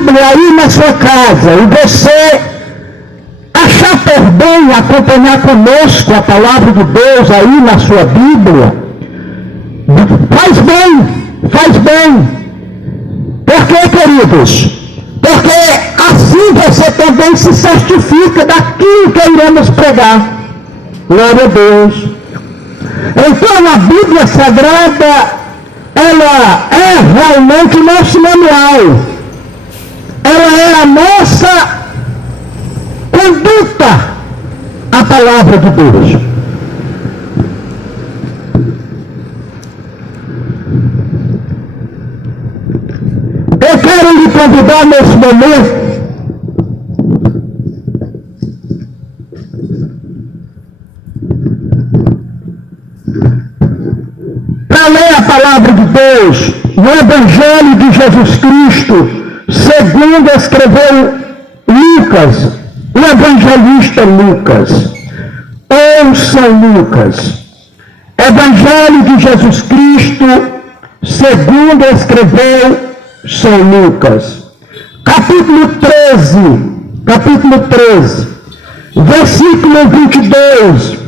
Bíblia aí na sua casa e você achar por bem acompanhar conosco a palavra de Deus aí na sua Bíblia, faz bem. Por quê, queridos? Porque assim você também se certifica daquilo que iremos pregar. Glória a Deus. Então a Bíblia Sagrada, ela é realmente o nosso manual. Ela é a nossa conduta à palavra de Deus. Eu quero lhe convidar nesse momento para ler a palavra de Deus no Evangelho de Jesus Cristo, segundo escreveu Lucas, o evangelista Lucas, ou São Lucas. Evangelho de Jesus Cristo, segundo escreveu São Lucas, capítulo 13, versículo 22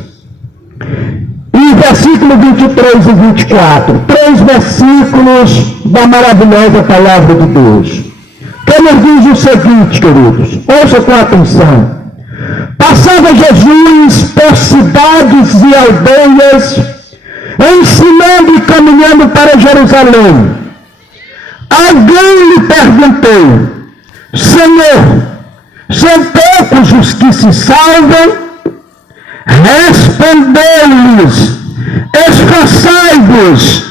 e versículo 23 e 24, 3 versículos da maravilhosa palavra de Deus, que nos diz o seguinte, queridos, ouça com atenção. Passava Jesus por cidades e aldeias, ensinando e caminhando para Jerusalém. Alguém lhe perguntou: Senhor, são poucos os que se salvam? Respondeu-lhes: esforçai-vos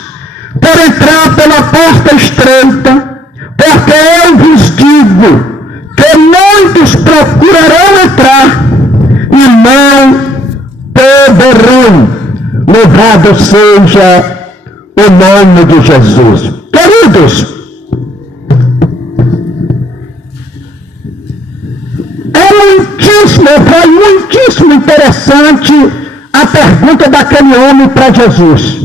por entrar pela porta estreita, porque eu vos digo que muitos procurarão entrar e não poderão. Louvado seja o nome de Jesus. Queridos, foi muitíssimo interessante a pergunta daquele homem para Jesus.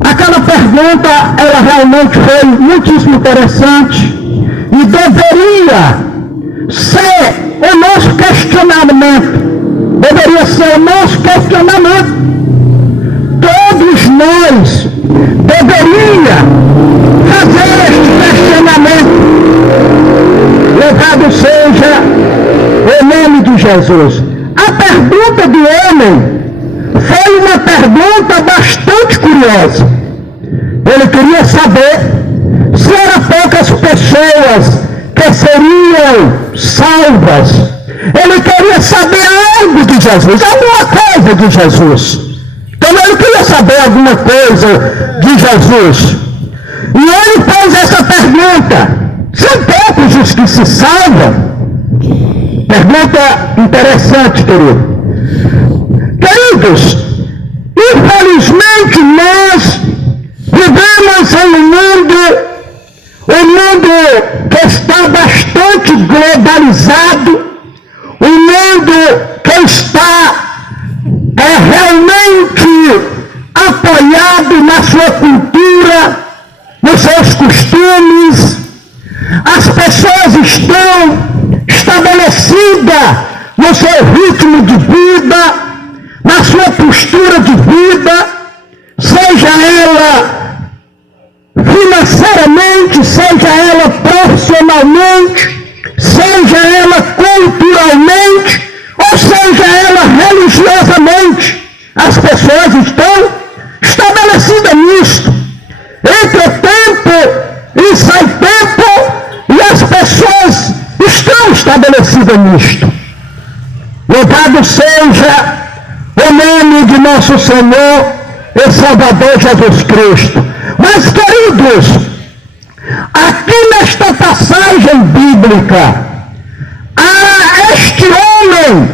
Aquela pergunta, ela realmente foi muitíssimo interessante e deveria ser o nosso questionamento. Deveria ser o nosso questionamento. Todos nós deveríamos fazer este questionamento. Louvado seja o nome de Jesus. A pergunta do homem foi uma pergunta bastante curiosa. Ele queria saber se eram poucas pessoas que seriam salvas. Ele queria saber algo de Jesus, alguma coisa de Jesus. Então ele queria saber alguma coisa de Jesus. E ele fez essa pergunta: são poucos os que se salvam? Pergunta interessante, querido. Queridos, infelizmente nós vivemos em um mundo que está bastante globalizado, um mundo que está realmente apoiado na sua cultura, nos seus costumes. As pessoas estão estabelecidas no seu ritmo de vida, na sua postura de vida, seja ela financeiramente, seja ela profissionalmente, seja ela culturalmente, ou seja ela religiosamente. As pessoas estão estabelecidas nisto. Entra tempo e sai tempo, e as pessoas estão estabelecidas nisto. Louvado seja o nome de nosso Senhor e Salvador Jesus Cristo. Mas, queridos, aqui nesta passagem bíblica, este homem,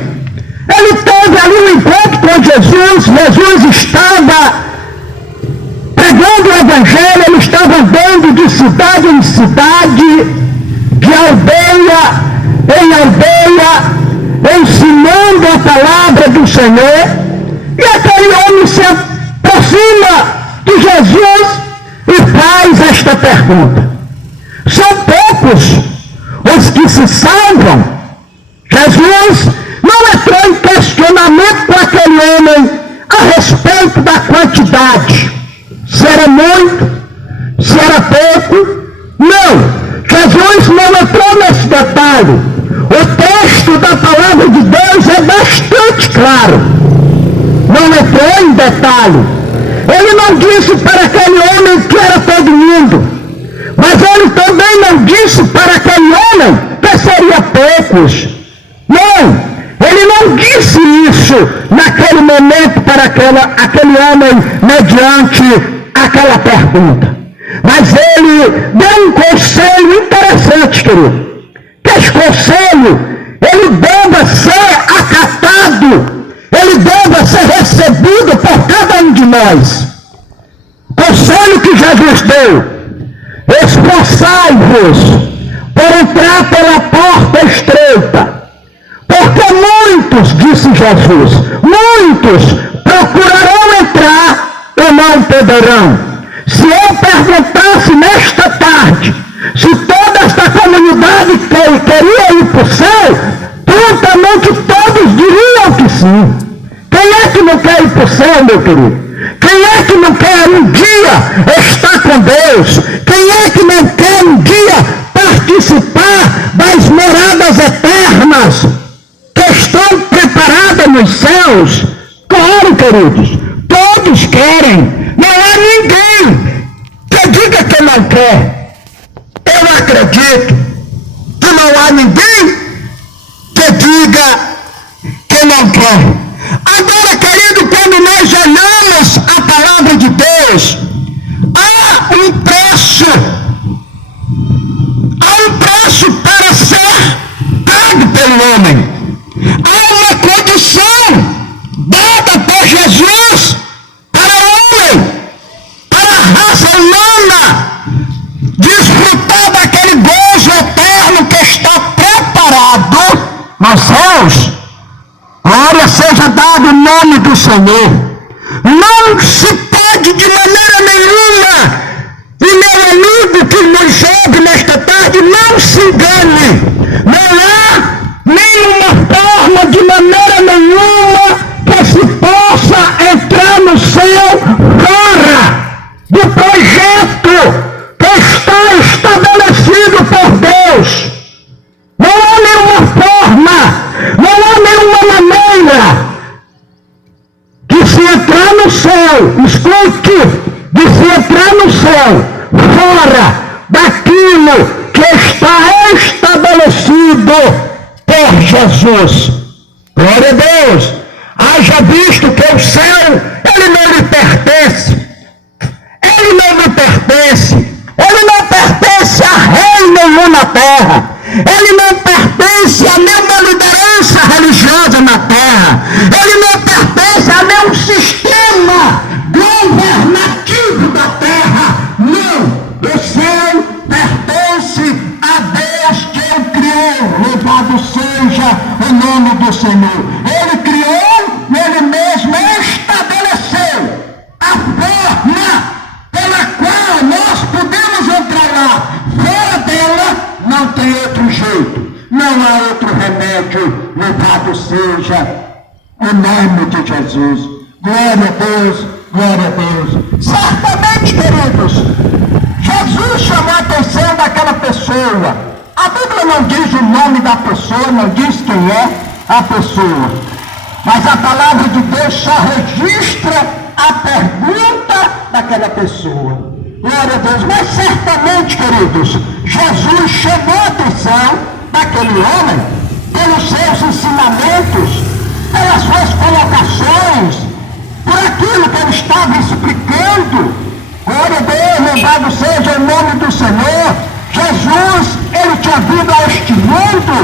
ele teve ali um encontro com Jesus. Jesus estava pregando o Evangelho, ele estava andando de cidade em cidade, de aldeia em aldeia, ensinando a palavra do Senhor. E aquele homem se aproxima de Jesus e faz esta pergunta: são poucos poucos os que se salvam. Jesus não entrou em questionamento com aquele homem a respeito da quantidade. Se era muito, se era pouco. Não. Jesus não entrou nesse detalhe. O texto da palavra de Deus é bastante claro. Não entrou em detalhe. Ele não disse para aquele homem que era todo mundo. Mas ele também não disse para aquele homem que seria poucos. Não. Ele não disse isso naquele momento para aquele homem mediante aquela pergunta. Mas ele deu um conselho interessante, querido. Que esse conselho, ele deva ser acatado, ele deva ser recebido por cada um de nós. Conselho que Jesus deu: esforçai-vos por entrar pela porta estreita, porque muitos, disse Jesus, muitos procurarão entrar e não poderão. Se eu perguntasse nesta tarde se toda esta comunidade queria ir para o céu, prontamente todos diriam que sim. Quem é que não quer ir para o céu, meu querido? Quem é que não quer um dia estar com Deus? Quem é que não quer um dia participar das moradas eternas que estão preparadas nos céus? Claro, queridos, todos querem. Não há ninguém que diga que não quer. Eu acredito que não há ninguém que diga que não quer. Agora, querido, quando nós olhamos a palavra de Deus, há um preço para ser pago pelo homem. Há uma condição dada por Jesus para o homem, para a raça humana, desfrutar daquele gozo eterno que está preparado nos céus. Glória seja dado o nome do Senhor. Não se pode de maneira nenhuma, e meu amigo que nos ouve nesta tarde, não se engane. Não há nenhuma forma, de maneira nenhuma, que se possa entrar no céu fora do projeto que está estabelecido por Deus. Não há nenhuma forma, não há nenhuma maneira de se entrar no céu, escute, de se entrar no céu fora daquilo que está estabelecido por Jesus. Glória a Deus. Haja visto que o céu, ele não lhe pertence. Ele não lhe pertence. Ele não pertence a rei nenhum na terra. Ele não pertence a nenhuma liderança religiosa na terra. Ele não pertence a nenhum sistema governativo da terra. Não. O céu pertence a Deus que o criou. Louvado seja o nome do Senhor. Ele criou, ele mesmo estabeleceu a forma pela qual nós podemos entrar lá. Fora dela não tem outro jeito, não há outro remédio. Louvado seja o nome de Jesus. Glória a Deus, glória a Deus. Certamente, queridos, Jesus chamou a atenção daquela pessoa. A Bíblia não diz o nome da pessoa, não diz quem é a pessoa. Mas a palavra de Deus só registra a pergunta daquela pessoa. Glória a Deus. Mas certamente, queridos, Jesus chamou a atenção daquele homem pelos seus ensinamentos, pelas suas colocações, por aquilo que ele estava explicando. Glória a Deus, louvado seja o nome do Senhor. Jesus, ele tinha vindo a este mundo,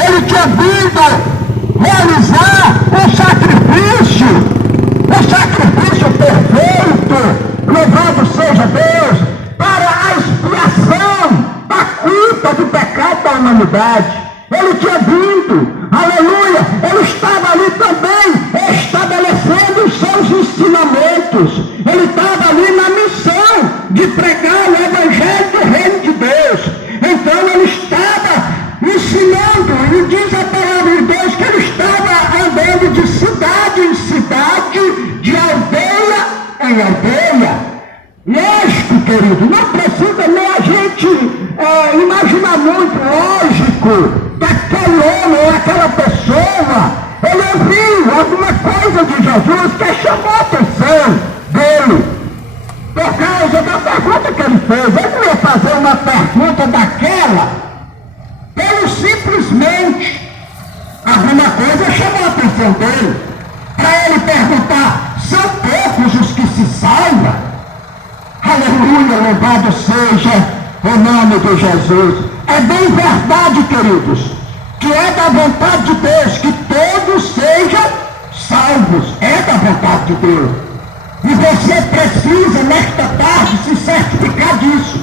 ele tinha vindo realizar um sacrifício perfeito, louvado seja Deus, para a expiação da culpa do pecado da humanidade. Ele tinha vindo, aleluia, ele estava ali também estabelecendo os seus ensinamentos. Ele estava ali na missão de pregar o evangelho do reino de Deus. Então imaginar muito lógico que aquele homem ou aquela pessoa, ele ouviu alguma coisa de Jesus que chamou a atenção dele. Por causa da pergunta que ele fez. Ele não ia fazer uma pergunta daquela pelo simplesmente alguma coisa chamou a atenção dele. Para ele perguntar, são poucos os que se salvam? Aleluia, louvado seja o nome de Jesus. É bem verdade, queridos, que é da vontade de Deus que todos sejam salvos. É da vontade de Deus. E você precisa, nesta tarde, se certificar disso.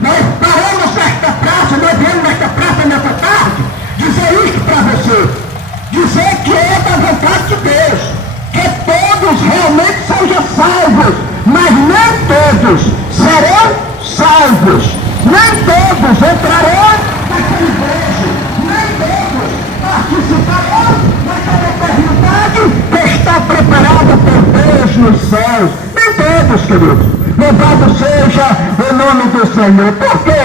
Nós paramos nesta praça, nós viemos nesta praça nesta tarde, dizer isto para você. Dizer que é da vontade de Deus, que todos realmente sejam salvos, mas nem todos serão salvos, nem todos entrarão naquele beijo, nem todos participarão naquela eternidade que está preparada por Deus nos céus. Nem todos, queridos. Louvado seja o nome do Senhor. Por quê?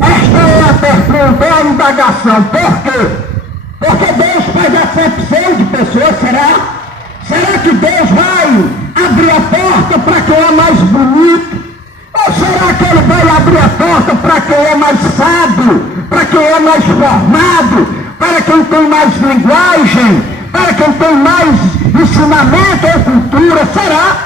Esta é a pergunta, é a indagação. Por quê? Porque Deus faz acepção de pessoas, será? Será que Deus vai abrir a porta para quem é mais bonito? Ou será que Ele vai abrir a porta para quem é mais sábio, para quem é mais formado, para quem tem mais linguagem, para quem tem mais ensinamento ou cultura? Será?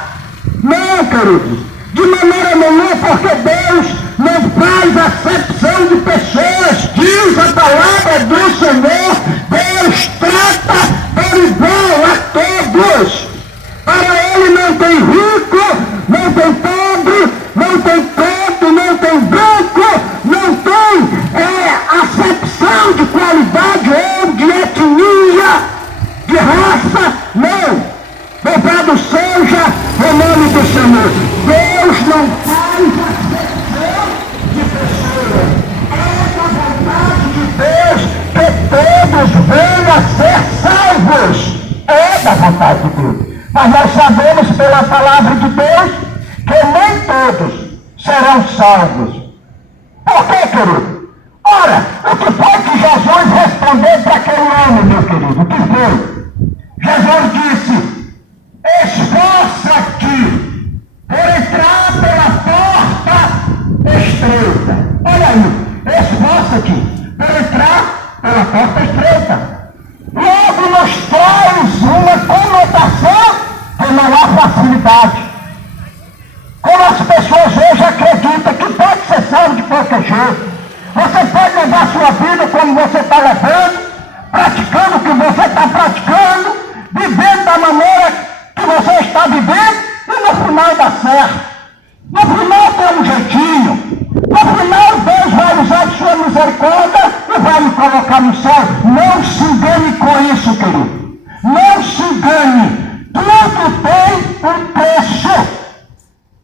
Não, queridos, de maneira nenhuma, porque Deus não faz acepção de pessoas. Diz a palavra do Senhor, Deus trata por igual a todos. Para Ele não tem rico, não tem pobre, não tem preto, não tem branco, não tem acepção de qualidade ou de etnia, de raça, não. Louvado seja o nome do Senhor. Deus não faz acepção de pessoas. É da vontade de Deus que todos venham a ser salvos. É da vontade de Deus. Mas nós sabemos pela palavra de Deus que nem todos serão salvos. Por quê, querido? Ora, o que foi que Jesus respondeu para aquele homem, meu querido? O que foi? Jesus disse: esforça-te por entrar pela porta estreita. Olha aí, esforça-te por entrar pela porta estreita. Logo nos traz uma conotação que não há facilidade. Como as pessoas hoje acreditam que pode ser salvo de qualquer jeito. Você pode levar sua vida como você está levando, praticando o que você está praticando, vivendo da maneira que você está vivendo, e no final dá certo. No final tem um jeitinho. No final Deus vai usar de sua misericórdia e vai me colocar no céu. Não se engane com isso, querido. Não se engane. Tudo tem um preço.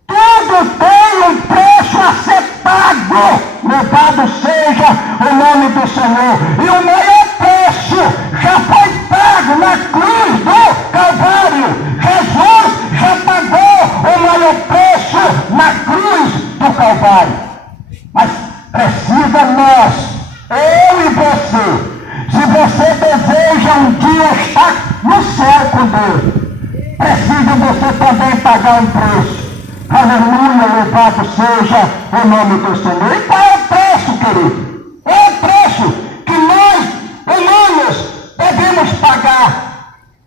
Tudo tem um preço a ser pago. Louvado seja o nome do Senhor. E o maior preço já foi pago na cruz do Calvário. Jesus já pagou o maior preço na cruz do Calvário. Mas precisa nós, eu e você, se você deseja um dia estar no céu com Deus, precisa você também pagar um preço. Aleluia, louvado seja o nome do Senhor. E qual é o preço, querido? É o preço que nós, humanos, devemos pagar.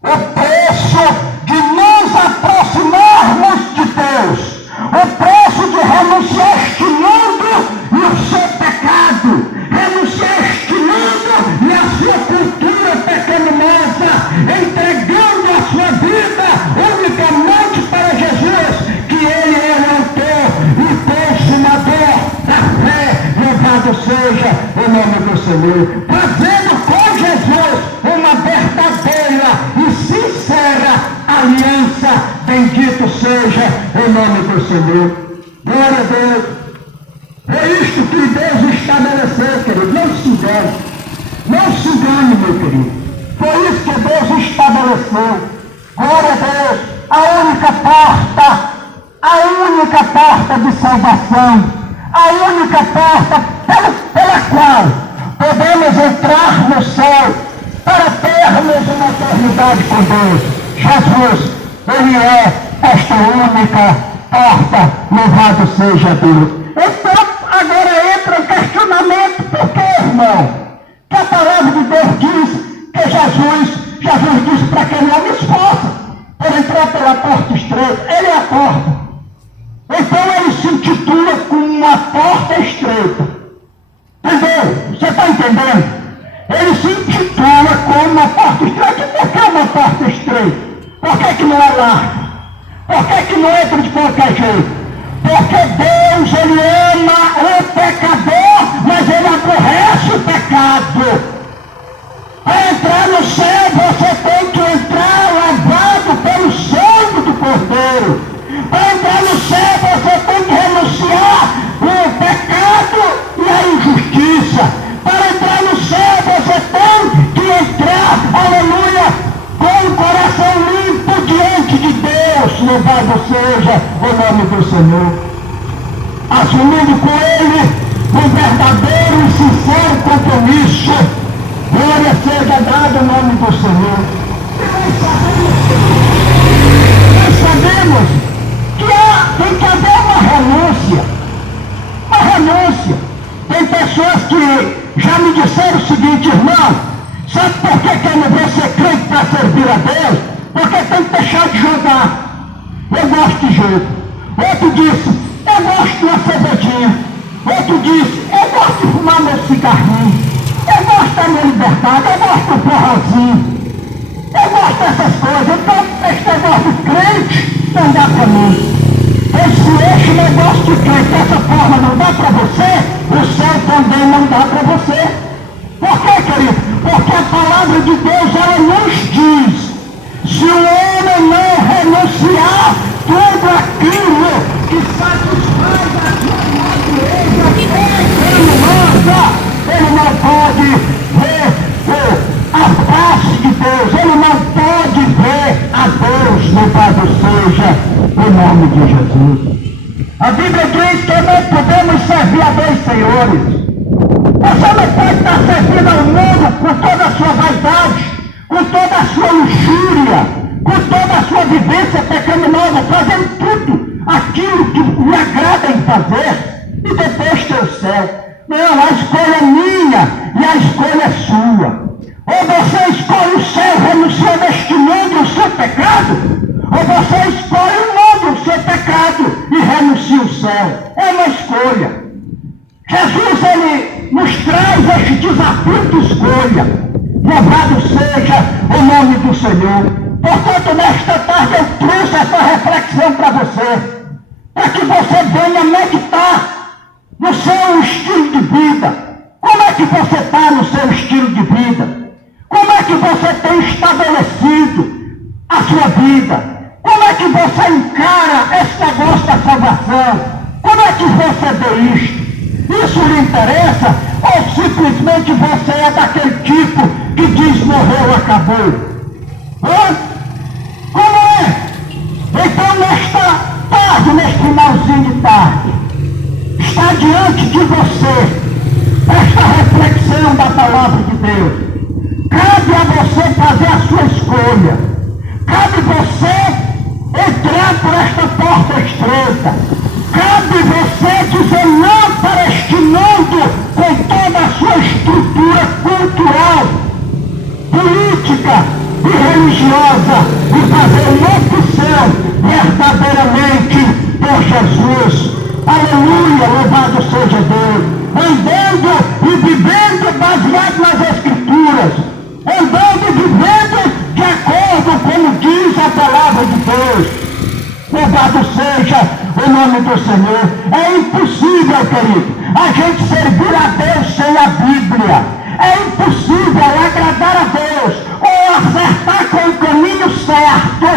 O preço de nos aproximarmos de Deus. O preço de renunciar a este mundo e o seu pecado. Renunciar a este mundo e a sua cultura pecaminosa. Entregando a sua vida unicamente para Jesus, que Ele é o autor e consumador da fé. Louvado seja o nome do Senhor. Fazendo com Jesus uma verdadeira e sincera aliança. Bendito seja o nome do Senhor. Glória a Deus. É isto que Deus estabeleceu, querido. Não se engane. Não se engane, meu querido. Foi isso que Deus estabeleceu. Glória a Deus. A única porta de salvação. A única porta seja Deus. Então, agora entra o questionamento, por que, irmão? Que a palavra de Deus diz que Jesus diz para que ele não me esforça por entrar pela porta estreita. Ele é a porta. Então ele se intitula com uma porta estreita. Entendeu? Você está entendendo? Ele se intitula com uma porta estreita. Por que uma porta estreita? Por que não é larga? Por que não entra de qualquer jeito? Porque Deus, ele ama o pecador, mas ele aborrece o pecado. Para entrar no céu, você tem que entrar lavado pelo sangue do Cordeiro. Para entrar no céu, você tem que renunciar o pecado e a injustiça. Para entrar no céu, você tem que entrar, aleluia, com o coração limpo diante de Deus. Louvado seja o nome do Senhor. Assumindo com ele um verdadeiro e sincero compromisso. Glória seja dada ao nome do Senhor. Nós sabemos que tem que haver uma renúncia. Uma renúncia. Tem pessoas que já me disseram o seguinte, irmão, sabe por que eu não vou ser crente para servir a Deus? Porque tem que deixar de jogar. Eu gosto de jogo. Outro disse, eu gosto de uma cervejinha. Outro disse, eu gosto de fumar meu cigarrinho. Eu gosto da minha liberdade, eu gosto do forrozinho. Eu gosto dessas coisas. Então, esse negócio de crente não dá para mim. Esse negócio de crente dessa forma não dá para você, o céu também não dá para você. Por quê, querido? Porque a palavra de Deus, ela nos diz, se o homem não renunciar tudo aquilo que satisfaz a sua natureza, ele não pode ver a face de Deus, ele não pode ver a Deus, louvado seja o nome de Jesus. A Bíblia diz que não podemos servir a dois senhores. Você não pode estar servindo ao mundo com toda a sua vaidade, com toda a sua luxúria, com toda a sua vivência pecaminosa, fazendo tudo aquilo que lhe agrada em fazer, e depois ter o céu. Não, a escolha é minha e a escolha é sua. Ou você escolhe o céu renunciando a este mundo e o seu pecado, ou você escolhe o mundo, o seu pecado, e renuncia o céu. É uma escolha. Jesus, ele nos traz este desafio de escolha. Louvado seja o nome do Senhor. Portanto, nesta tarde eu trouxe essa reflexão para você, para que você venha meditar no seu estilo de vida. Como é que você está no seu estilo de vida? Como é que você tem estabelecido a sua vida? Como é que você encara esse negócio da salvação? Como é que você vê isto? Isso lhe interessa? Ou simplesmente você é daquele tipo que diz morreu, acabou? Hã? Como é? Então nesta tarde, neste finalzinho de tarde, está diante de você esta reflexão da palavra de Deus. Cabe a você fazer a sua escolha. Cabe você entrar por esta porta estreita. Cabe você dizer não para este mundo com toda a sua estrutura cultural, política e religiosa, e fazer uma opção verdadeiramente por Jesus. Aleluia, louvado seja Deus. Andando e vivendo baseado nas Escrituras. Andando e vivendo de acordo como diz a palavra de Deus. Louvado seja o nome do Senhor. É impossível, querido, a gente servir a Deus sem a Bíblia. É impossível agradar a Deus ou acertar com o caminho certo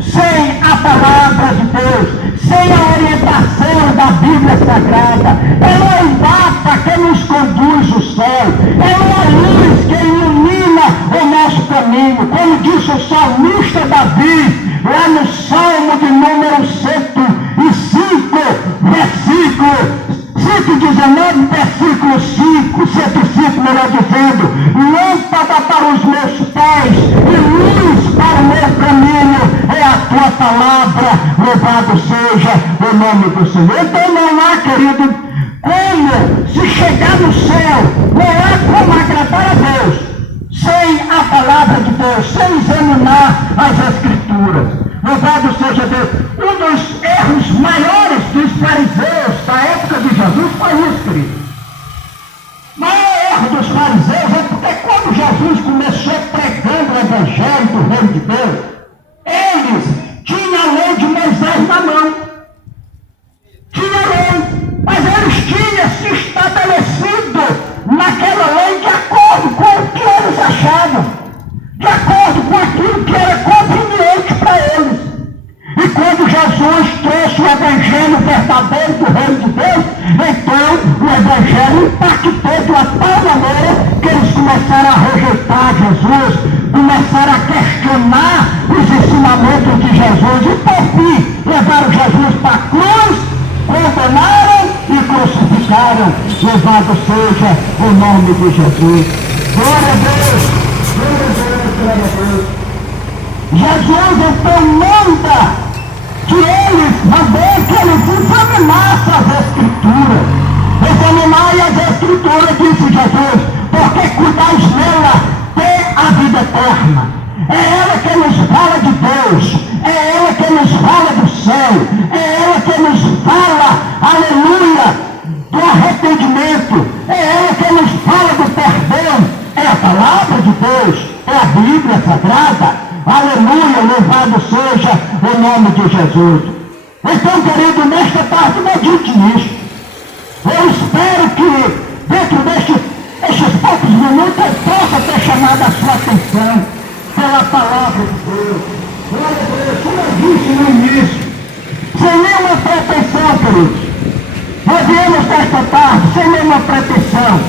sem a palavra de Deus, sem a orientação da Bíblia Sagrada. Ela é o mapa que nos conduz o céu. Ela é a luz que ilumina o nosso caminho. Como disse o salmista Davi, lá no Salmo de número 105, versículo 119, versículo 5, 105, melhor dizendo, lâmpada para os meus pés e luz para o meu caminho é a tua palavra, louvado seja o nome do Senhor. Então não há será, querido, como se chegar no céu, não é como agradar a Deus, sem a palavra de Deus, sem examinar as Escrituras. Louvado seja Deus. Um dos erros maiores dos fariseus da época de Jesus foi isso, querido. O maior erro dos fariseus é porque quando Jesus começou pregando o Evangelho do Reino de Deus, eles tinham a lei de Moisés na mão. Tinha lei, mas eles tinham se estabelecido naquela lei de acordo com o que eles achavam, de acordo com aquilo que era conveniente para eles. E quando Jesus trouxe o Evangelho verdadeiro do Reino de Deus, então o Evangelho impactou de uma tal maneira que eles começaram a rejeitar Jesus, começaram a questionar os ensinamentos de Jesus e, por fim, levaram Jesus para a cruz, condenaram e crucificaram. Louvado seja o nome de Jesus. Glória a Deus, glória a Deus, glória a Deus. Jesus então manda que eles examinassem as Escrituras. Examinai as Escrituras, disse Jesus, porque cuidais nela tem a vida eterna. É ela que nos fala de Deus, é ela que nos fala do céu, é ela que nos fala, aleluia, do arrependimento, é ela que nos fala do perdão, é a palavra de Deus, é a Bíblia Sagrada, aleluia, louvado seja o nome de Jesus. Então, querido, nesta tarde, medite nisso. Eu espero que, dentro destes poucos minutos, eu possa ter chamado a sua atenção pela palavra de Deus. Glória a Deus, como eu disse no início, sem nenhuma pretensão, queridos. Nós viemos desta tarde sem nenhuma pretensão.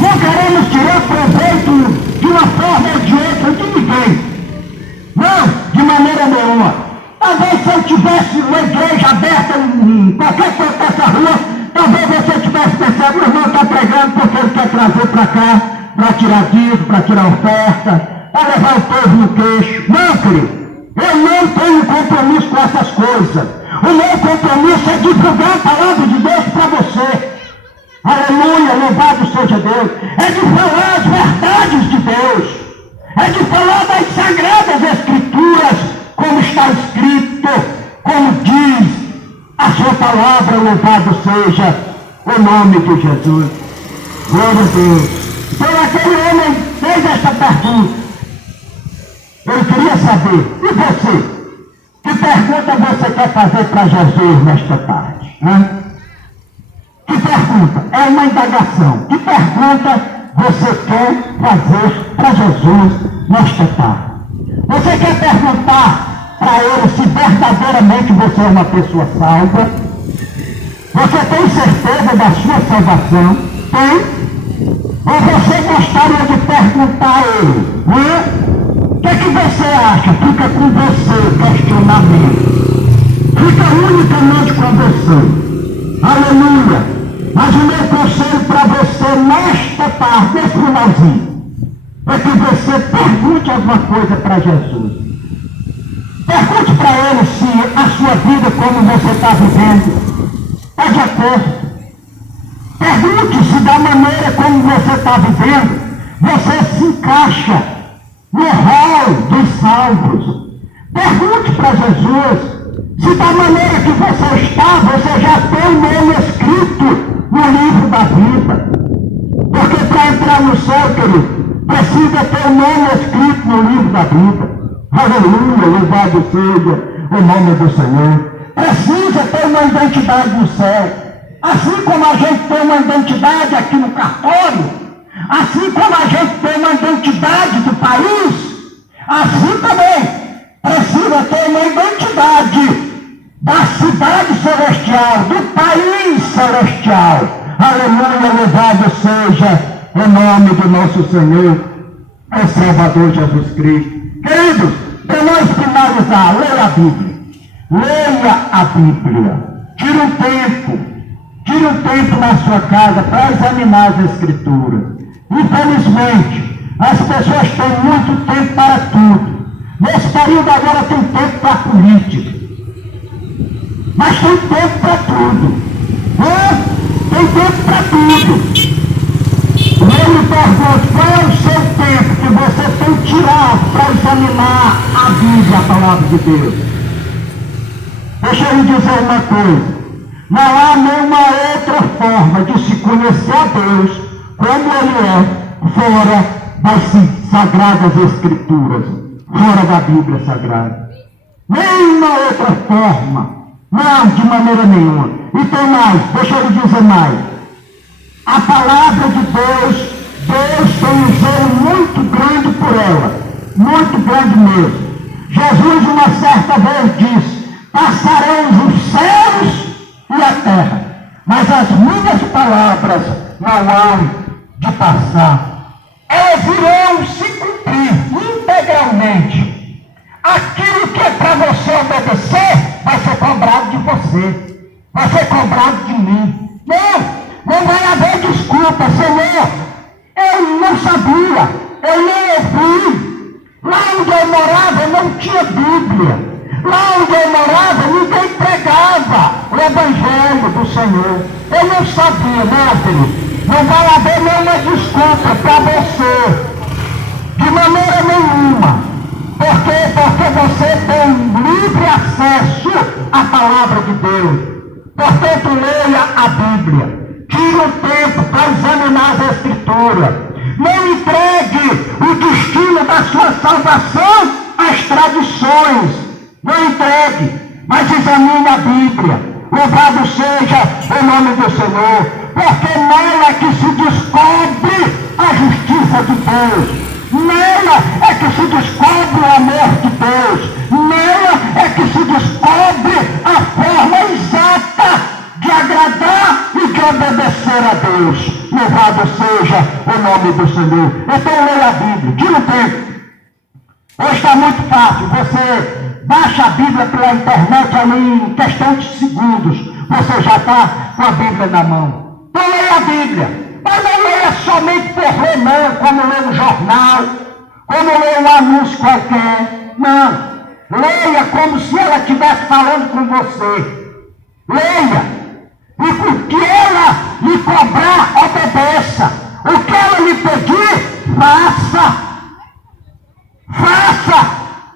Não queremos tirar proveito de uma forma ou de outra de ninguém. Não, de maneira nenhuma. Talvez se eu tivesse uma igreja aberta em qualquer canto dessa rua, talvez você tivesse pensado, o irmão está pregando porque ele quer trazer para cá, para tirar dízimo, para tirar oferta, para levar o povo no queixo. Não, querido, eu não tenho compromisso com essas coisas. O meu compromisso é divulgar a palavra de Deus para você. Aleluia, louvado seja Deus. É de falar as verdades de Deus. É de falar das sagradas Escrituras, como está escrito, como diz a sua palavra, louvado seja o nome de Jesus. Glória a Deus. Então aquele homem fez esta pergunta. Ele queria saber, e você? Que pergunta você quer fazer para Jesus nesta tarde? Hein? Que pergunta? É uma indagação. Que pergunta você quer fazer para Jesus nesta tarde? Você quer perguntar para ele se verdadeiramente você é uma pessoa salva? Você tem certeza da sua salvação? Tem? Ou você gostaria de perguntar a ele? O que você acha? Fica com você o questionamento. Fica unicamente com você. Aleluia. Mas o meu conselho para você nesta tarde, nesse finalzinho, é que você pergunte alguma coisa para Jesus. Pergunte para ele se a sua vida como você está vivendo está de acordo. Pergunte se da maneira como você está vivendo, você se encaixa no rol dos salvos. Pergunte para Jesus se da maneira que você está, você já tem o nome escrito no livro da vida. Porque para entrar no céu, querido, precisa ter o nome escrito no livro da vida. Aleluia, louvado seja o nome do Senhor. Precisa ter uma identidade no céu. Assim como a gente tem uma identidade aqui no cartório, assim como a gente tem uma identidade do país, assim também precisa ter uma identidade da cidade celestial, do país celestial. Aleluia, louvado seja o nome do nosso Senhor, o Salvador Jesus Cristo. Queridos, para nós finalizar, leia a Bíblia. Leia a Bíblia. Tire um tempo na sua casa para examinar as Escrituras. Infelizmente, as pessoas têm muito tempo para tudo. Nesse período agora tem tempo para política. Mas tem tempo para tudo. Tem tempo para tudo. E ele pergunta, qual é o seu tempo que você tem que tirar para examinar a Bíblia, a palavra de Deus? Deixa eu lhe dizer uma coisa. Não há nenhuma outra forma de se conhecer a Deus como Ele é, fora das Sagradas Escrituras, fora da Bíblia Sagrada. Nenhuma outra forma. Não, de maneira nenhuma. E tem mais, deixa eu lhe dizer mais. A palavra de Deus, Deus tem um zelo muito grande por ela. Muito grande mesmo. Jesus uma certa vez disse, passaremos os céus e a terra, mas as minhas palavras não hão de passar. Elas irão se cumprir integralmente. Aquilo que é para você obedecer, vai ser cobrado de você, vai ser cobrado de mim. Não vai haver desculpa, Senhor. Eu não sabia, eu não ouvi. Lá onde eu morava não tinha Bíblia. Lá onde eu morava ninguém pregava o Evangelho do Senhor. Eu não sabia, não, querido. Não vai haver nenhuma desculpa para você. De maneira nenhuma. Porque você tem livre acesso à palavra de Deus. Portanto, leia a Bíblia. Tire o tempo para examinar as Escrituras. Não entregue o destino da sua salvação às tradições. Não entregue, mas examine a Bíblia. Louvado seja o nome do Senhor. Porque nela é que se descobre a justiça de Deus. Nela é que se descobre o amor de Deus. Nela é que se descobre a forma exata de agradar e de obedecer a Deus. Louvado seja o nome do Senhor. Então leia a Bíblia. Tira o tempo. Hoje está muito fácil. Você baixa a Bíblia pela internet ali em questão de segundos. Você já está com a Bíblia na mão. Então leia a Bíblia. Mas não leia somente por ler, não, como ler um jornal, como ler um anúncio qualquer. Não. Leia como se ela estivesse falando com você. Leia. E o que ela lhe cobrar, obedeça. O que ela lhe pedir, faça. Faça.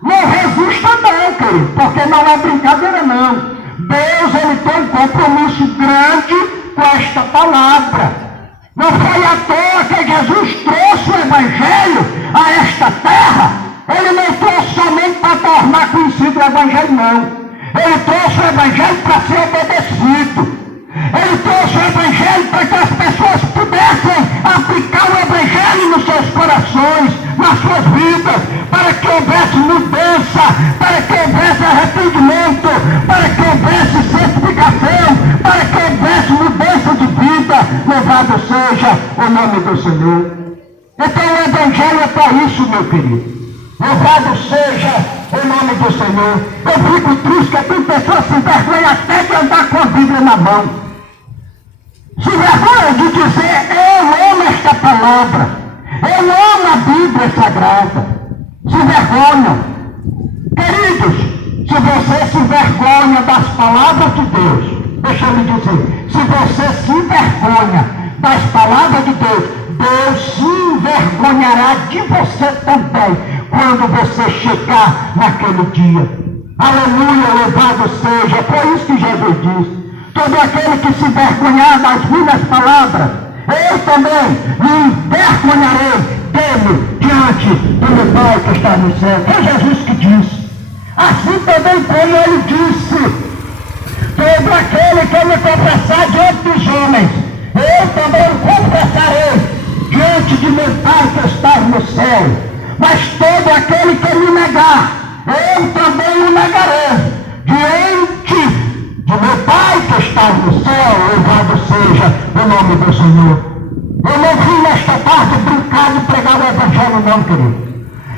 Não resista não, querido, porque não é brincadeira não. Deus, ele tem um compromisso grande com esta palavra. Não foi à toa que Jesus trouxe o Evangelho a esta terra. Ele não trouxe somente para tornar conhecido o Evangelho, não. Ele trouxe o Evangelho para ser obedecido. Ele trouxe o Evangelho para que as pessoas pudessem aplicar o Evangelho nos seus corações, nas suas vidas, para que houvesse mudança, para que houvesse arrependimento, para que houvesse santificação, para que houvesse mudança de vida. Louvado seja o nome do Senhor. Então o Evangelho é para isso, meu querido. Louvado seja o nome do Senhor. Eu fico triste que tem pessoas que se envergonham até de andar com a Bíblia na mão. Se vergonha de dizer, eu amo esta palavra. Eu amo a Bíblia Sagrada. Se vergonham. Queridos, se você se vergonha das palavras de Deus, deixa eu lhe dizer, se você se envergonha das palavras de Deus, Deus se envergonhará de você também, quando você chegar naquele dia. Aleluia, louvado seja. Foi isso que Jesus disse. Todo aquele que se envergonhar das minhas palavras, eu também me envergonharei dele diante do meu Pai que está no céu. Foi Jesus que disse. Assim também como ele disse, todo aquele que me confessar diante dos homens, eu também o confessarei diante de meu Pai que está no céu. Mas todo aquele que me negar, eu também o negarei diante de meu Pai que está no céu. Louvado seja o nome do Senhor. Eu não vim nesta tarde brincar de pregar o Evangelho, não, querido.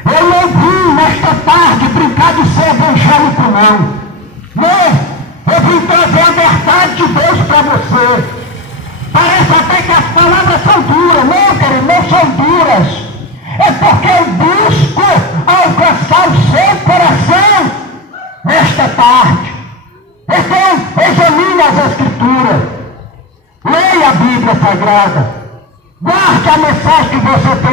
Eu não vim nesta tarde brincar de ser evangélico, não. Não, eu vim trazer a verdade de Deus para você. Parece até que as palavras são duras. Não, querido, não são duras. É porque eu busco alcançar o seu coração nesta tarde. Então, Estude as Escrituras. Leia a Bíblia Sagrada. Guarde a mensagem que você tem